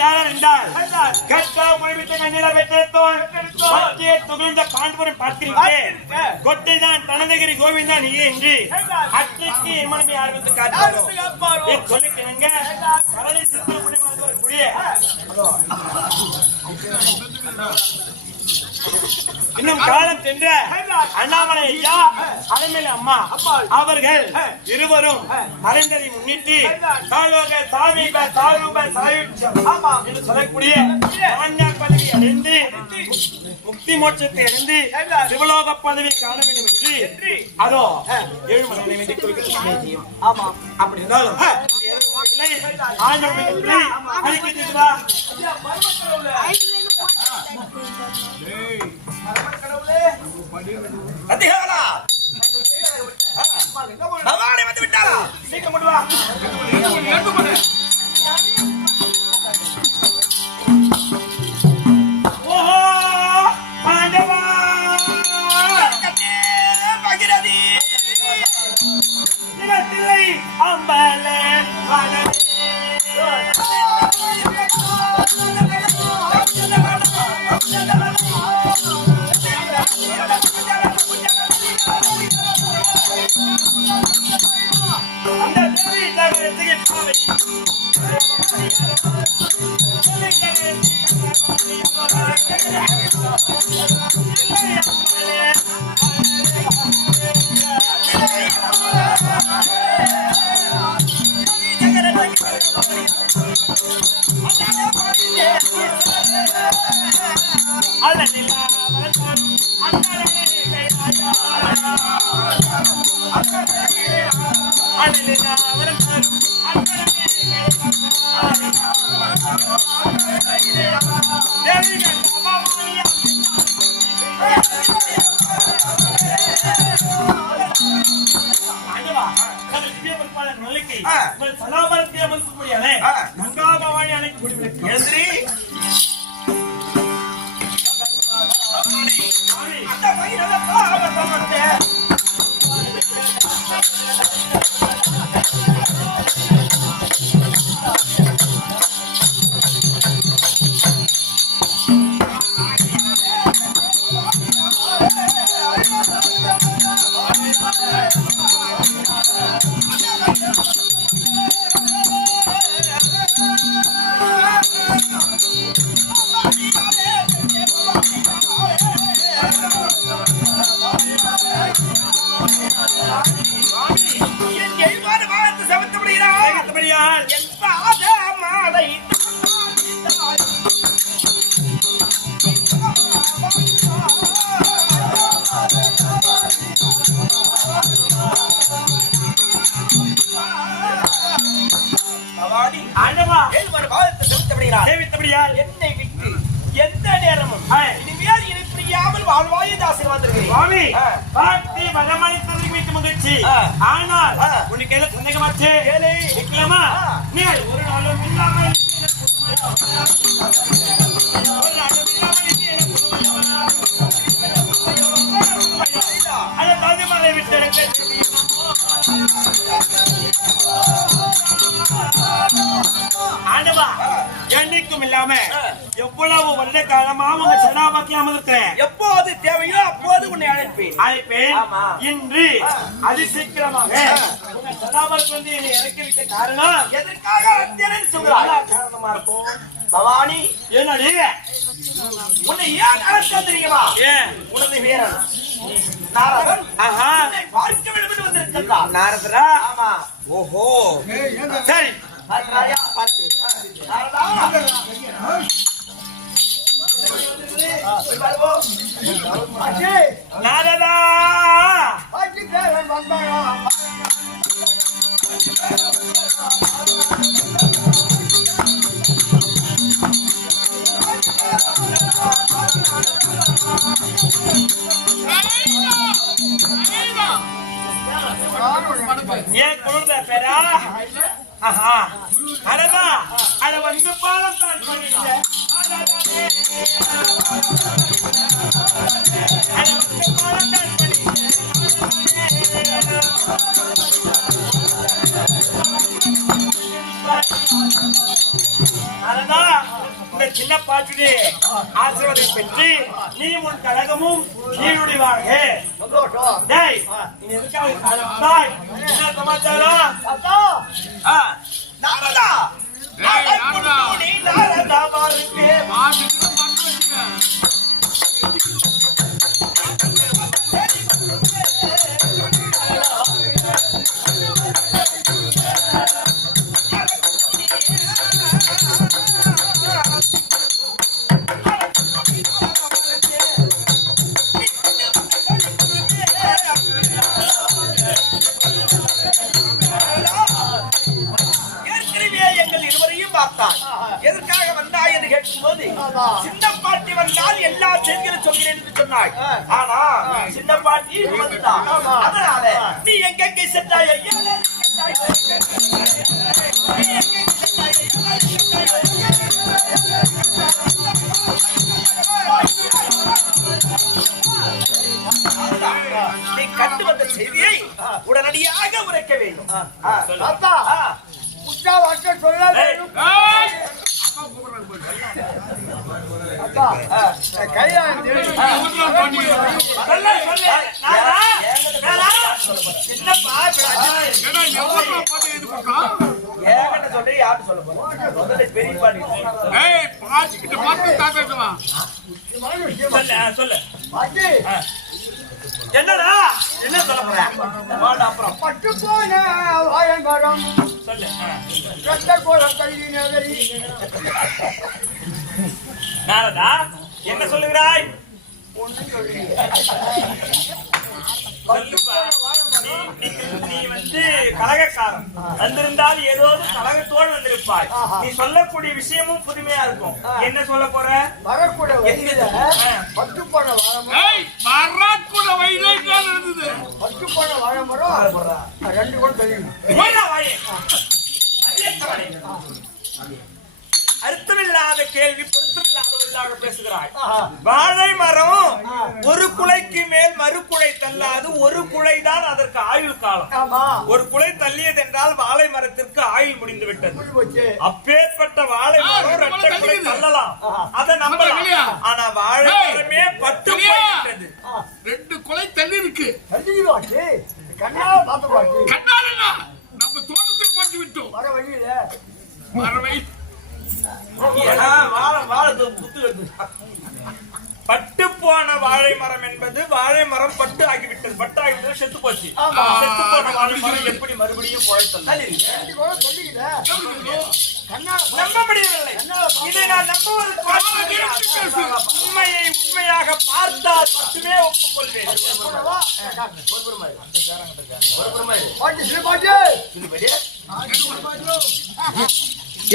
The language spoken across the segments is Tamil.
யார் என்றால் கட்டா மொழிவிட்ட கண்ணில வெற்றத்தோன் பற்றிய துகிழ்ந்த பாண்டவரை பார்த்திருக்கேன். கொட்டைதான் தனதகிரி கோவிந்தா நீ என்று அத்தைக்கு மனைவி ஆரம்பித்து காட்டுகிறோம். சொல்லிக்கிறேங்க கரடி சித்திரப்படி கூடிய இன்னும் காலம் சென்ற அண்ணாமலை ஐயா அலைமேல அம்மா அவர்கள் இருவரும் மறைந்ததை முன்னிட்டு என்று சொல்லக்கூடிய பதவி அடைந்து முக்தி மோட்சத்தை அடைந்து சிவலோக பதவி காண வேண்டும் என்று அதோ 7 மணி நினைந்து குறிக்கிறது. ஆமா அப்படி இருந்தாலும் வந்து விட்டாரா சீக்கிரம் கொண்டு வா. ஓஹோ பாண்டவா பகிரதி நிலத்தில்லை அம்பல என்னை விட்டு எந்த நேரமும் இனிமேல் இனி பிரியாமல் வாழ்வாய் மகிழ்ச்சி. ஆனால் உனக்கு எது சந்தேகமாச்சு கேட்கலாமா? நீ ஒரு நாளும் இல்லாமல் என்னைக்கும் இல்லாம எவ்வளவு வருட காலமா உங்க சதாபாக்கியம் அமர்த்தேன். எப்போது தேவையோ அப்போது உன்னை அழைப்பேன். இன்று அதி சீக்கிரமாக உங்க சதாபாக்கு வந்து என்னை இறக்கி விட்ட காரணம் எதற்காக காரணமா இருக்கும் பவானி. என்னடி உன்னை ஏன் அழைச்சா தெரியுமா? உனது வீரன் நாரதன் பார்க்க வேண்டும் என்று வந்திருக்கிறார். நாரதரா? ஆமா. ஓஹோ சரி நாரதா ஏன் குழுந்த பேரா? அரதா அத வந்து பாலம் தான் சொல்லுங்க. அதனால இந்த சின்ன பாட்டுடைய ஆசீர்வாதம் பெற்று நீ உன் கழகமும் நீருடைய வாழ்க. டேய், நீ எதுக்காக தாய் என்ன சமாச்சாரம்? நாரதா நீ நாரதா மாறுக்கு எதற்காக வந்தாய் என்று கேட்கும்போது சின்ன பாட்டி வந்தால் எல்லா செய்திகளும் சொல்கிறேன் என்று சொன்னாய். ஆனா சின்ன பாட்டி வந்தான். அதனால நீ எங்கெங்கே சென்றாய்? நீ கண்டு வந்த செய்தியை உடனடியாக உரைக்க வேண்டும். சொல்ல என்னடா என்ன சொல்ல போற? அப்புறம் பட்டு போன வாயங்காரம் சொல்லு. நாரதா என்ன சொல்லுகிறாய்? நீ வந்து கலகக்காரன் வந்திருந்தால் ஏதோ கலகத்தோடு வந்திருப்பாய். நீ சொல்லக்கூடிய விஷயமும் புதுமையா இருக்கும். என்ன சொல்ல போற? வரக்கூட பட்டு போன பட்டு போன வாழை மரம் 2 கூட தெரியும். அர்த்தமில்லாத கேள்வி பொருத்தமில்லாத உள்ளாக பேசுகிறாய். வாழை மரம் ஒரு குலைக்கு மேல் மறு குலை தள்ளாது. ஒரு குலைதான் அதற்கு ஆயுள் காலம். ஒரு குலை தள்ளியது என்றால் வாழை மரத்திற்கு ஆயுள் முடிந்து விட்டது. அப்பேற்பட்ட வாழை மரம் 2 குலை தள்ளலாம், அதை நம்பலாம். ஆனா வாழை மரமே பட்டு போய்விட்டது. 2 குலை தள்ளி இருக்கு. கண்ணால பார்த்து பாட்டு கண்ணால நம்ம தோட்டத்துக்கு போட்டு விட்டோம். வர வழியில மரவை பட்டு போன வாழை மரம் என்பது வாழை மரம் பட்டு ஆகிவிட்டது. பட்டு ஆகிவிட்டது, செத்து போச்சு. செத்து போன வாழை மரம் எப்படி மறுபடியும் நம்ப முடியவில்லை. இதை நான் நம்புவதற்கு உண்மையை உண்மையாக பார்த்தால் மட்டுமே ஒப்புக்கொள்வேன்.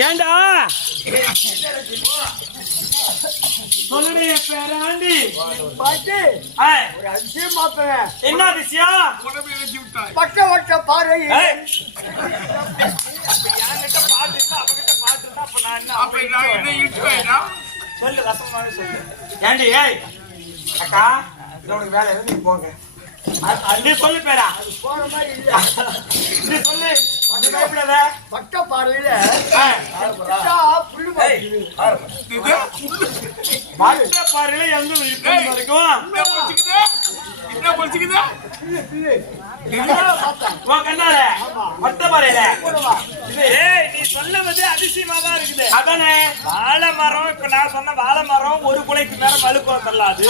ஏண்டா சொல்லுடைய பேராண்டி பாட்டு ஒரு அதிசயம் மாத்துறேன். என்ன அதிசயம்? பட்ட வட்ட பாறை சொல்லு, ரசமான சொல்லு. ஏண்டி அக்கா உனக்கு வேலை இருந்து போங்க. நீ சொல்லு பேரா, போற மாதிரி இல்ல. நீ சொல்லு. பட்ட பாறையில மட்ட பாறையில எங்க இருக்கும்? மட்ட பாறையில நீ சொல்லுவது அதிசயமா தான் இருக்குது. அதானே வாழை மரம். இப்ப நான் சொன்ன வாழை மரம் ஒரு குலைக்கு மேல மழுக்குளம் தள்ளாது.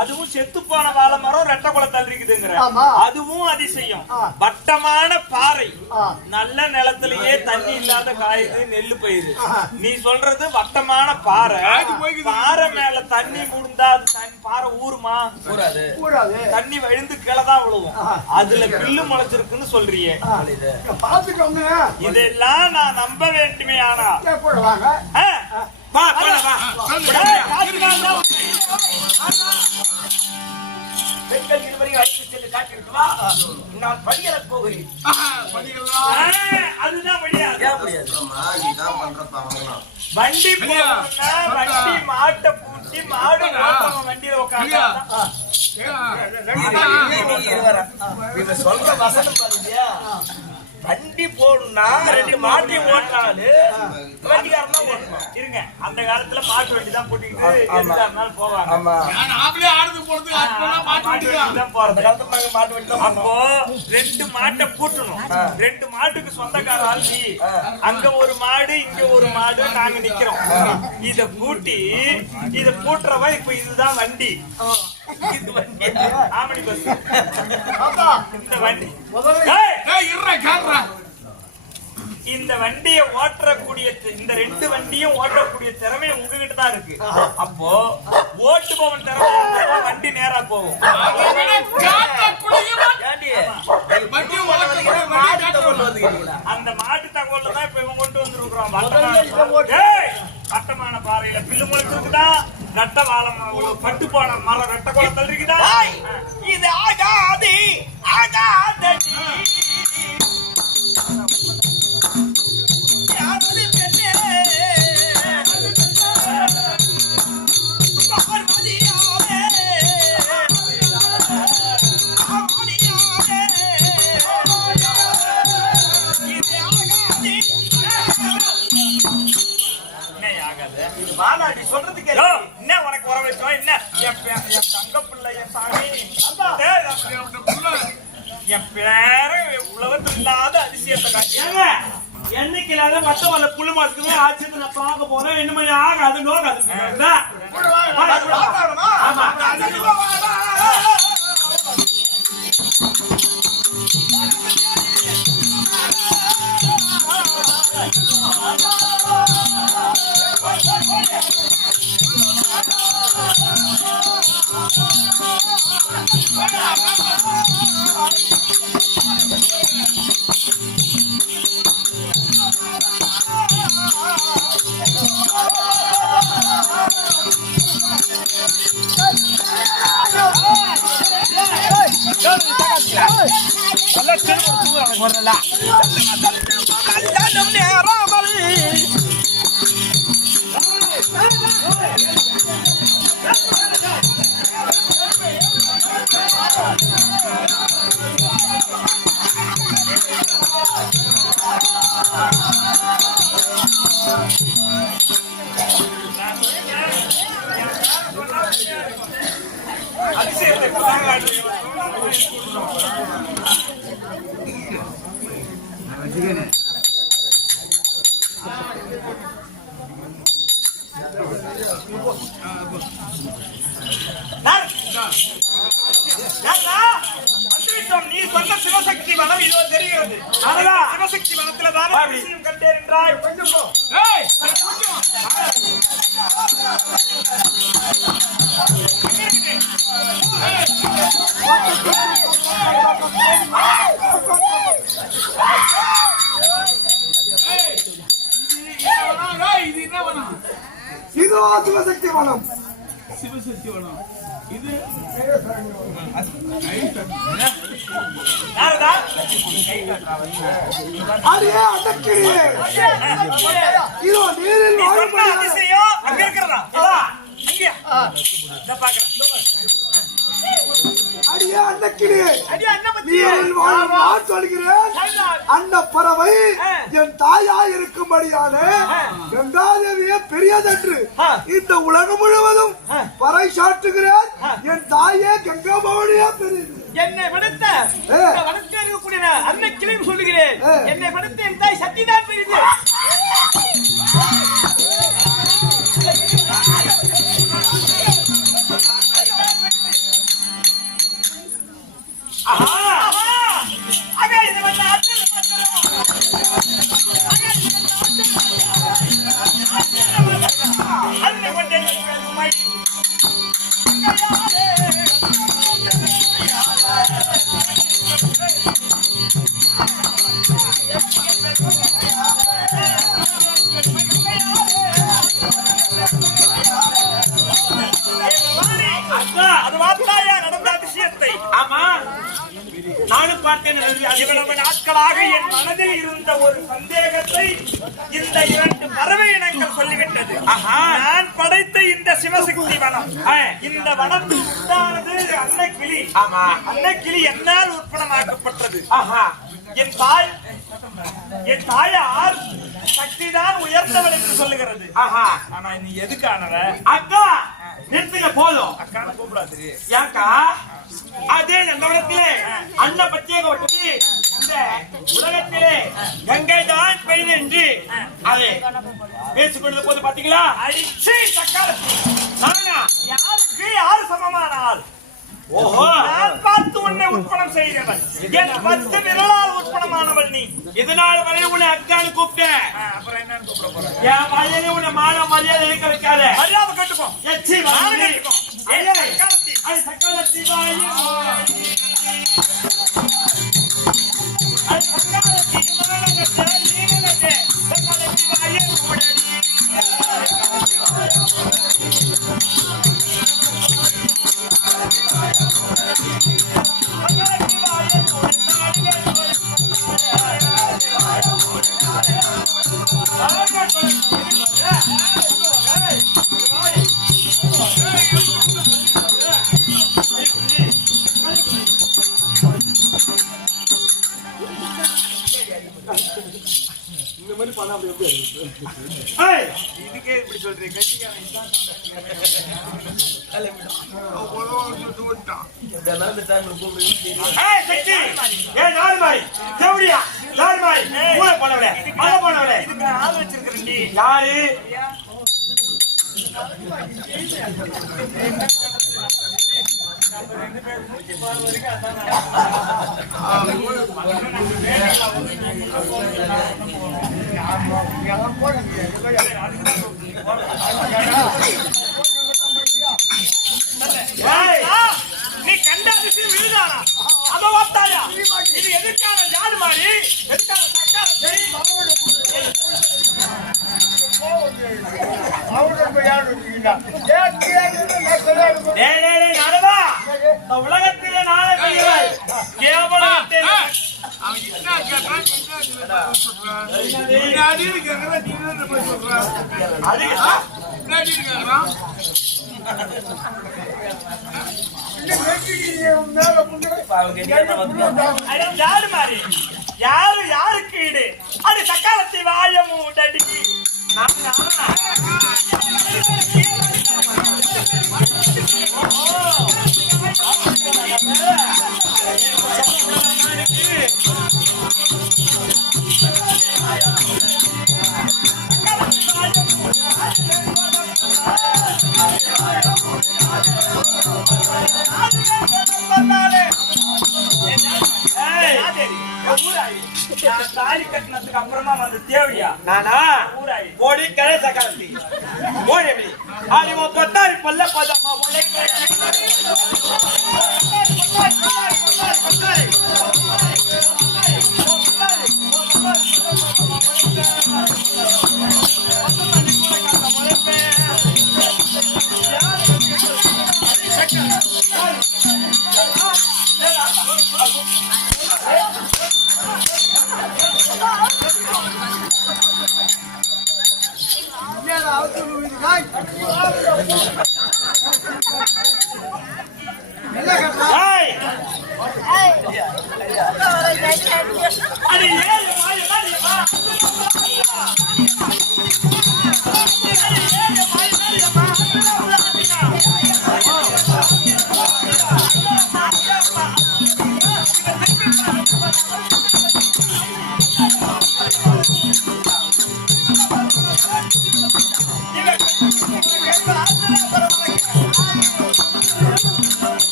அதுவும் செத்து போன வாழை மரம் 2 குலை தள்ளிக்குதுங்கிற அதுவும் அதிசயம். வட்டமான பாறை, நல்ல நிலத்திலேயே தண்ணி இல்லாத காயுது நெல்லு பயிர். நீ சொல்றது வட்டமான பாறை. பாறை மேல தண்ணி முடிந்தா அது பாறை ஊருமா? தண்ணி விழுந்து கீழதான் விழுவும். அதுல பில்லு முளைச்சிருக்குன்னு சொல்றியே, இதெல்லாம் நான் நம்ப வேண்டுமே. ஆனா பெண்கள் இருவரையும் அழைத்து சென்று காட்டிவிட்டுவா, நான் படியறப் போகிறேன். அதுதான் முடியாது. வண்டி போனா வண்டி மாட்டை பூட்டி மாடு வண்டியில உட்காந்து சொல்ற வசனம் பாருங்க. வண்டி போடணும்னா ரெண்டு மாட்டி ஓட்டினாலும் வண்டிக்காரன் ஓட்டணும். இருங்க, அந்த காலத்துல மாட்டு வண்டி தான் போட்டுக்கிட்டு எதுக்கா இருந்தாலும் போவாங்க. நாமளே ஆடுது போறது மாட்டு வண்டி தான் போறது. மாட்டு வண்டி தான். அப்போ ரெண்டு மாட்டை பூட்டணும். ரெண்டு மாட்டுக்கு சொந்தக்கார ஆள் நீ. அங்க ஒரு மாடு, இங்க ஒரு மாடு, நாங்க நிக்கிறோம். இத பூட்டி இத பூட்டுறவ இப்ப இதுதான் வண்டி. இது வண்டி ஆமணி பஸ். இந்த வண்டி இந்த வண்டியை ஓட்டக்கூடிய இந்த ரெண்டு வண்டியும் ஓட்டக்கூடிய திறமை உங்ககிட்ட தான் இருக்கு. அப்போ ஓட்டுபவன் திறமை வண்டி நேரா போகும். அந்த மாட்டு தகவல் தான் இப்ப இவன் கொண்டு வந்துருக்கிறோம். வட்டமான பாறையில பில்லு முளைச்சிருக்குதா, ரெட்ட வாழம் பட்டு போன மரம் ரெட்ட குளத்தில் இருக்குதா. இது ஆகாது ஆகாதடி சொல்றதுக்கு என்ன உனக்கு வர வச்சோம்? என்ன என் தங்க பிள்ளை, என் சாமி, என் பேர உலகத்தில் இல்லாத அதிசயத்தை காட்டியாங்க. என்னைக்கு இல்லாத மொத்தம் வந்த புல்லு மாட்டுக்குமே ஆச்சரியத்தை நான் பார்க்க போறேன். என்ன மாதிரி ஆகாது நோகாது. நீ சொன்ன சிவசக்தி வனம் இதோ தெரிகிறது. சிவசக்தி வனத்துல தான் விஷயம் கண்டேன் என்றாய். இது என்ன வனம்? இதுவா சிவசக்தி வனம்? சிவசக்தி வனம் இது அடியே அடக்கிறியே. இதோ நீரில் வாழும் அதிசயம் அங்க இருக்கிறதா? அடியே அடக்கிறியே. நீரில் வாழும் நான் சொல்கிறேன். அந்த பறவை என் தாயா இருக்கும்படியான கங்காதேவியே பெரியதென்று இந்த உலகம் முழுவதும் பறை சாட்டுகிறேன். என் தாயே கங்கா பவனியே பெரியது. என்னை விடுத்த வனத்தில் இருக்கக்கூடிய அன்னை கிளியும் சொல்லுகிறேன். என்னை விடுத்த என் தாய் சக்திதான் பெரியது. நானும் பார்த்தேன். இவ்வளவு நாட்களாக என் மனதில் இருந்த ஒரு சந்தேகத்தை இந்த இரண்டு பறவை இனங்கள் சொல்லிவிட்டது. நான் படைத்த இந்த சிவசக்தி வனம், இந்த வனத்தில் உண்டானது அன்னை கிளி. அன்னை கிளி என்னால் உற்பணமாக்கப்பட்டது. என் தாய் என் தாயார் சக்திதான் உயர்ந்தவள் என்று சொல்லுகிறது. ஆஹா ஆனா நீ எதுக்கானவ? அக்கா நிறுத்துங்க போதும். அக்கான கூப்பிடாது. ஏக்கா அதே நந்தவனத்திலே அன்ன பத்தியாக ஒட்டி இந்த உலகத்திலே கங்கை தான் பெய்து என்று அதை பேசிக்கொண்டது போது பாத்தீங்களா? அடிச்சு சக்காலத்தி நானா யாருக்கு யாரு சமமானால் ஓஹோ நான் பார்த்து உன்னை உட்பணம் செய்கிறவன். என் 10 விரலால் உட்பணமானவள் நீ. இதனால் வரை உன்னை அக்கான்னு கூப்பிட்டேன். அப்புறம் என்னன்னு கூப்பிட போற? என் வயலே உன்னை மான மரியாதை இருக்க வைக்காத. மரியாதை கட்டுப்போம். எச்சி மானம் வாங்கி கட்டுப்போம். ஐயே, சக்காலத்தி அது சக்காலத்தி வாயு. அது சக்காலத்தி மானங்கட்ட, நீங்கங்கட்ட, சக்காலத்தி வாயு கூடடி. ஏய், இதுக்கே இப்படி சொல்றீங்க? கட்டிக்காரன் ஏய், சக்தி. ஏய், நார்மாய், தேவடியா, நார்மாய், மூளை போனவளே, மலை போனவளே. இதுக்கு ஆள் வச்சிருக்கிறேன் நீ. யாரு? ஏய், நீ கண்ட விஷயம் விழுதானா? அத வாத்தாயா? இது எதுக்கான ஜாடு மாதிரி? எதுக்கான சக்காலத்தி? டேய், டேய், டேய், நடவா. இந்த உலகத்திலே நாளை பெய்கிறாய். கேவலத்தை அவன் என்ன கேட்டான், பின்னாடி இருக்கிறவன் நீ என்ன போய் சொல்ற? பின்னாடி இருக்கிறான் அட ஜாடு மாதிரி. யாரு யாருக்கு ஈடு? அது சக்காலத்தி வாயமு டடி. தாலி கட்டினதுக்கு அப்புறமா வந்து தேவையா? நானா ஊராயி ஓடி கரை சக்காலத்தி ஓடி எப்படி ஆடி பொத்தாரி பல்ல பதமா ஒளை அது ஏழு மாயமா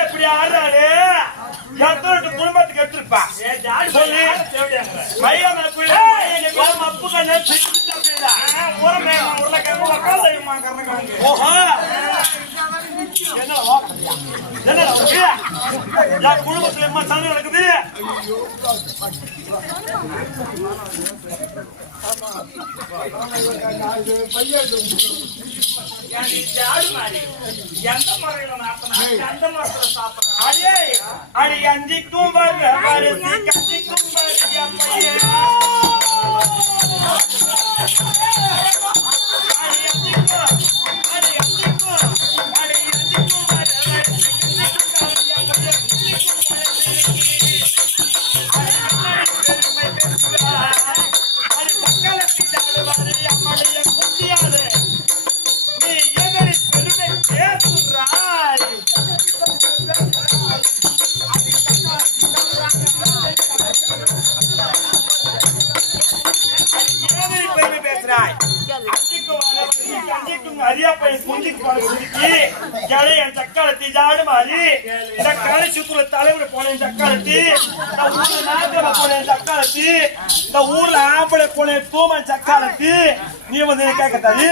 எப்படி ஆடுறாரு? குடும்பத்துக்கு எடுத்துருப்பா சொல்லி என் குடும்பத்துல என்ன சண்டை நடக்குது? எந்த முறையில எந்த முறையில சாப்பிடுறேன்? அடியே அடி அஞ்சிக்கும் அரிசி கஞ்சிக்கும் நீ எதிரி பெருமை பேசுறாய். எதிரி பெருமை பேசுறாய். அரியாப்பை குஞ்சிக்கு போன குடிக்கி ஜடை என் சக்காலத்தி ஜாடு மாறி இந்த கலை சுற்றுல தலைவர் போன சக்காலத்தி இந்த ஊர்ல நாட்டில போன சக்காலத்தி இந்த ஊர்ல ஆம்பளை போன தூமன் சக்காலத்தி நீ வந்து கேட்கத்தாடி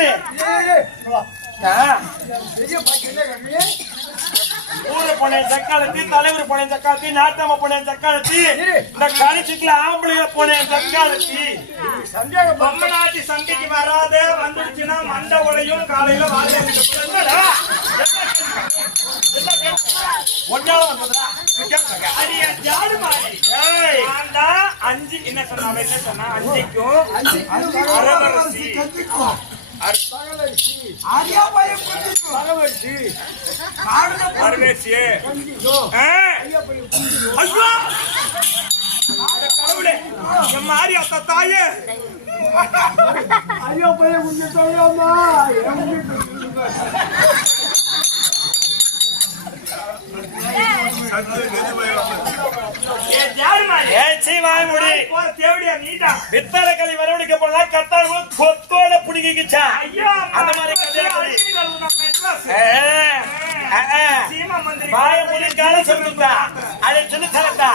ஊர்ல போன சக்காலத்தி தலைவர் போன சக்காலத்தி நாட்டாம போன சக்காலத்தி இந்த கலை சுற்றுல ஆம்பளை போன சக்காலத்தி பொம்மை நாட்டி சண்டைக்கு வராத வந்துடுச்சுன்னா மண்டை உடையும் காலையில வாழை அஞ்சு என்ன சொன்ன என்ன சொன்னா அஞ்சுக்கும் அரவரசி அரவேசி ஐயோ கடவுளே மாறி அத்த தாயே ஐயோ பையன் கொஞ்சம் சொல்லுமா வித்தலை களி வரவழைக்க போனா கத்தாழ கொத்தோட புடிங்கிச்சா அந்த மாதிரி பாய மொழி கால சொல்லுங்க அதை சொல்லி தரட்டா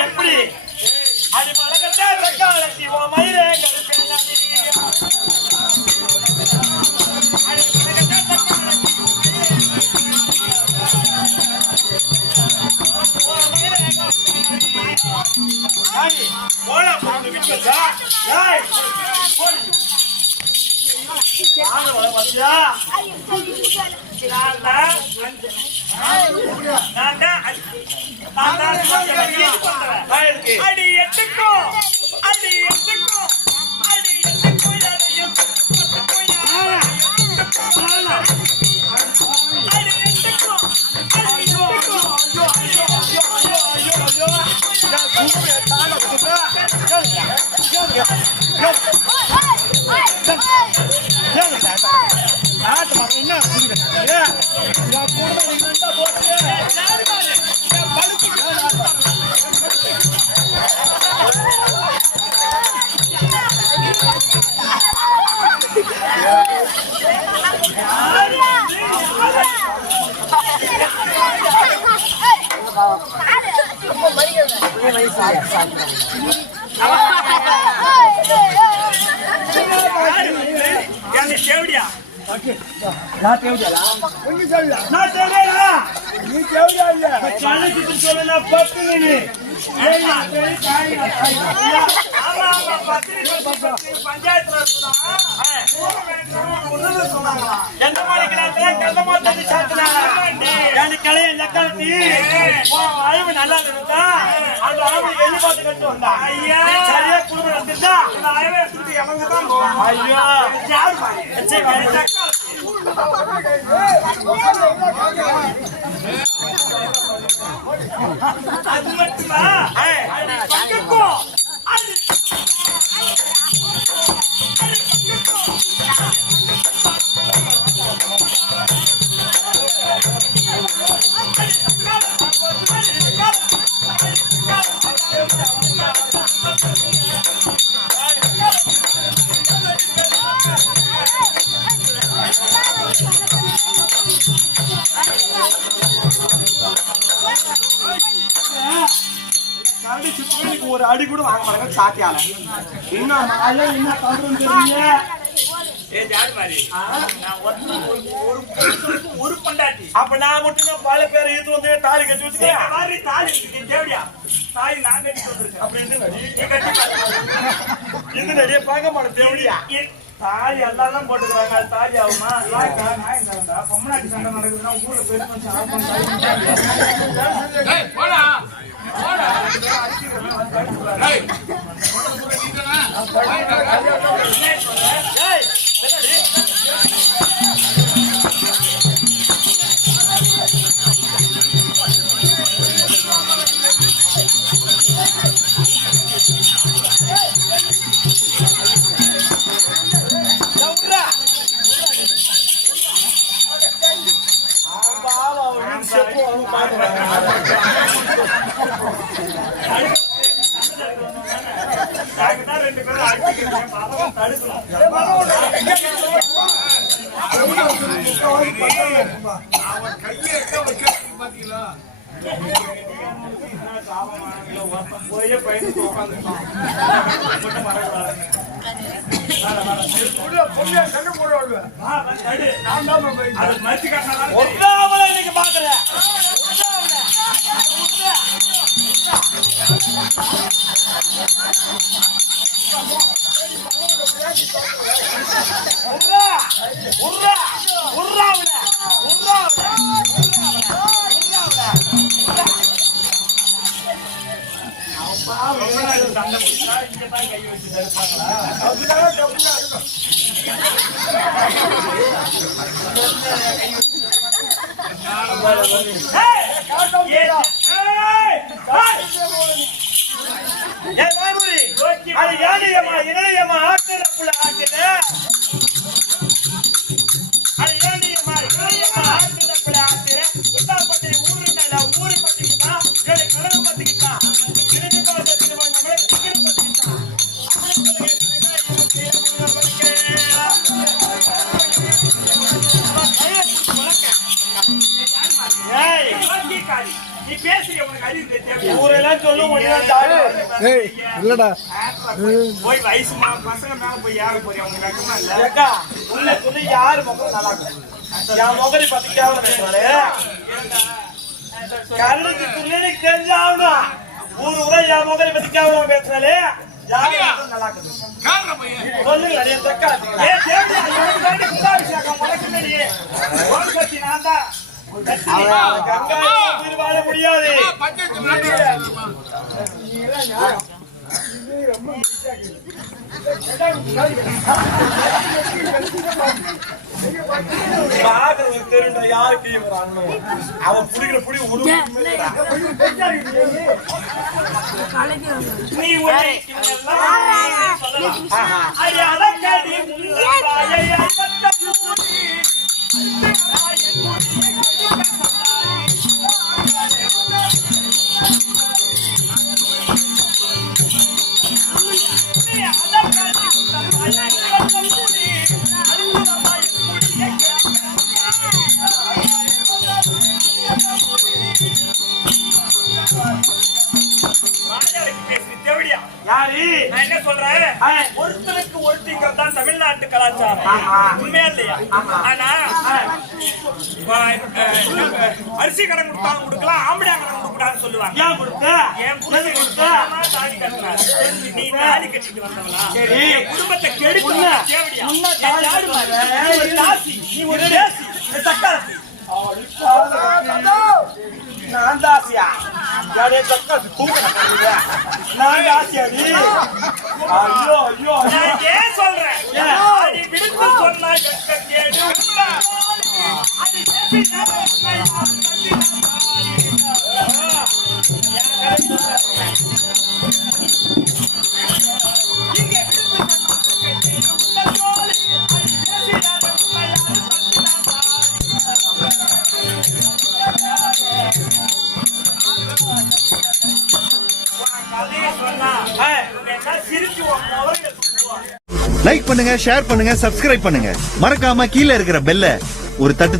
எப்படி அது மலகட்டா தக்காளி ஓ மயிலே போனா போன விட்டுச்சா ஏய் ஆளு வர வச்சியா அடி எட்டுக்கோ அடி எட்டுக்கோ அடி எட்டுக்கோ அதையும் அடி எட்டுக்கோ தேவடியா நான் தேவையா நான் தேவையா நீ தேவையா இல்ல கணக்கு சொல்ல பத்து நீ எந்த மாதிரி கண்டமாட்டி கலைய நக்காலத்தி அளவு நல்லா இருந்தா அந்த அளவு எதிர்பார்த்து கட்டு வந்தா சரியா குடும்பம் நடத்திருந்தா அளவு எடுத்துட்டு எவங்க தான் ஐயோ அது மட்டுமா பக்கக்கும் அது ஒரு அடி கூட வாங்க மாட்டாங்க சாத்தியால இன்னும் மழை என்ன பண்றோம் தெரியல ஒரு பொண்டாட்டி அப்ப நான் மட்டும் பல பேரை ஈத்து வந்து தாலி கட்டி வச்சுக்கிறேன் தாலி தேவையா தாலி நான் கட்டி வந்திருக்கேன் அப்படி நீ கட்டி இது நிறைய பார்க்க மாட்டேன் தேவையா தாலி எல்லாம் தான் போட்டுக்கிறாங்க அது தாலி ஆகுமா பொம்மநாட்டி சண்டை நடக்குதுன்னா ஊர்ல பெருமை ரெண்டு பேரும் தடுக்கலாம் அவன் கையை வைக்க பாத்தீங்களா போயே பயந்து உட்காந்துருக்கான் இன்னைக்கு பாக்குறேன் சண்டை முடிச்சா இங்கதான் கை வச்சு நீ பேசுறிய உனக்கு அறிவு ஊரெல்லாம் சொல்லும் இல்லடா போய் வயசு பசங்க மேல போய் யாரு போய் அவங்க வெக்கமா இல்ல ஏக்கா உள்ள சொல்லி யாரு முகம் நல்லா இருக்கும் என் முகரி பத்தி கேவலம் கரணிக்கு துணிக்கு தெரிஞ்சாகணும் ஊர் என் முகரி பத்தி கேவலம் பேசுறாலே யாரு நல்லா இருக்குது சொல்லுங்க நிறைய தக்கா நான் தான் வாழ முடியாது தெரிந்த யாருக்கு அவன் புடிக்கிற புடி என்ன சொல்றேன் ஒருத்தருக்கு ஒருத்திங்கிறது தான் தமிழ்நாட்டு கலாச்சாரம் உண்மையா இல்லையா ஆனா அரிசி கடன் கொடுத்தாலும் கொடுக்கலாம் ஆம்படியா கடன் கொடுக்கூடாதுன்னு சொல்லுவாங்க ஏன் கொடுத்த என் புரிஞ்சு கொடுத்தா தாலி கட்டினாரு நீ தாலி கட்டிட்டு வந்தவளா குடும்பத்தை கெடுக்க நீ ஒரு தேசி தக்காசி நான் தாசியா நான் தாசியா நீ ஐயோ ஐயோ ஏன் சொல்றேன் விடுத்து சொன்னா லைக் பண்ணுங்க, ஷேர் பண்ணுங்க, சப்ஸ்கிரைப் பண்ணுங்க. மறக்காம கீழே இருக்கிற பெல்ல ஒரு தட்டு